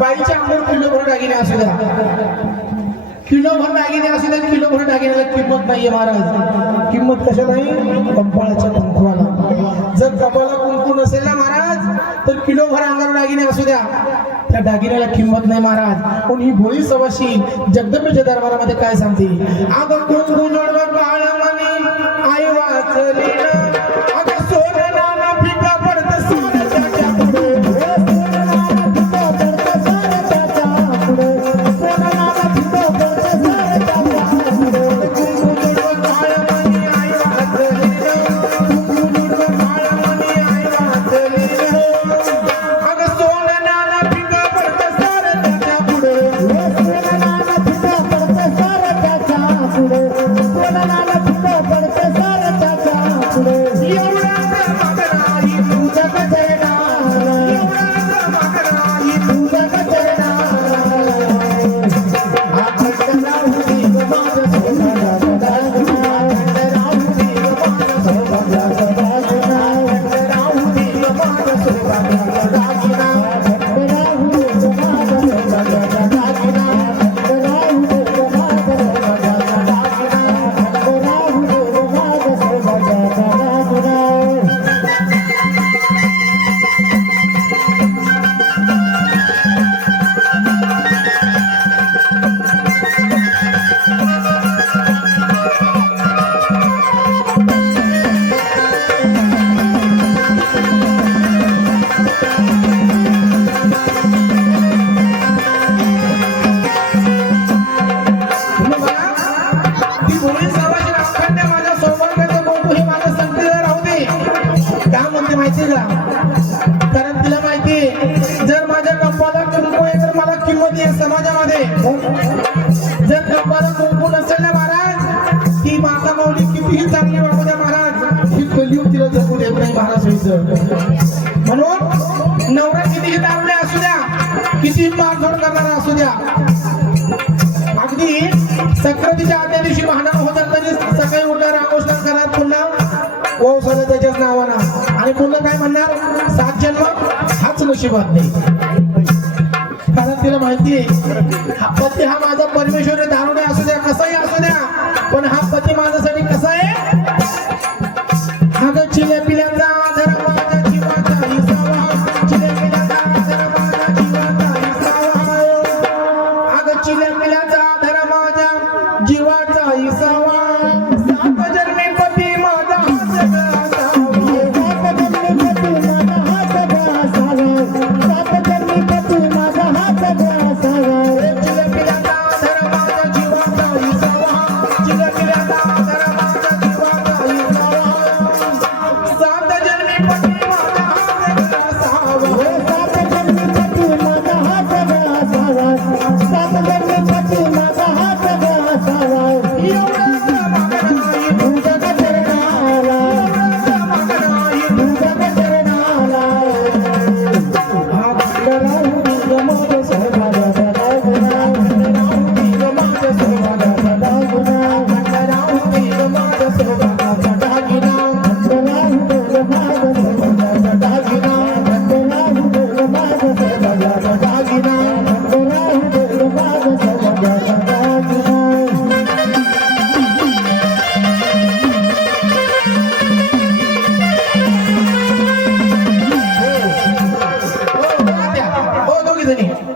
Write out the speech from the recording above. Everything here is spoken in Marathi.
बाईच्या अंगावर किलोभर दागिने असू द्या. किलोभर दागिने असू द्या किलोभर दागिन्याला किंमत नाहीये महाराज. किंमत कशा नाही कंपाळाच्या कुंकवाला जर कपाला कुंकू नसेल ना महाराज तर किलोभर अंगावर दागिने असू द्या. त्या दागिन्याला किंमत नाही महाराज. पण ही भोळी सवाशी जगदंबेच्या दरबारामध्ये काय सांगते? अगं कुंकू जोडवा जर गप्पाला कोकून नसेल ना महाराज. ती माता माऊली कितीही चांगली वाटू द्या महाराज. ही कलियुग तिला जगू देत नाही महाराज व्हायचं म्हणून नवरा कितीही दारुडे असू द्या किती मारधोड करणारा असू द्या. अगदी संक्रांतीच्या आदल्या दिवशी महानाम होतात तरी सकाळी उठणार आंघोषण करणार पुन्हा ओसाला त्याच्याच नावानं. आणि पुन्हा काय म्हणणार? सात जन्म हाच नशिबात नाही. तिला माहिती आहे. पती हा माझा परमेश्वर आहे असू द्या कसाही असू द्या. पण हा पती माझ्यासाठी कसा आहे? हा ग चिल्या पिल्याचा जीवाचा हिसावा जन्मी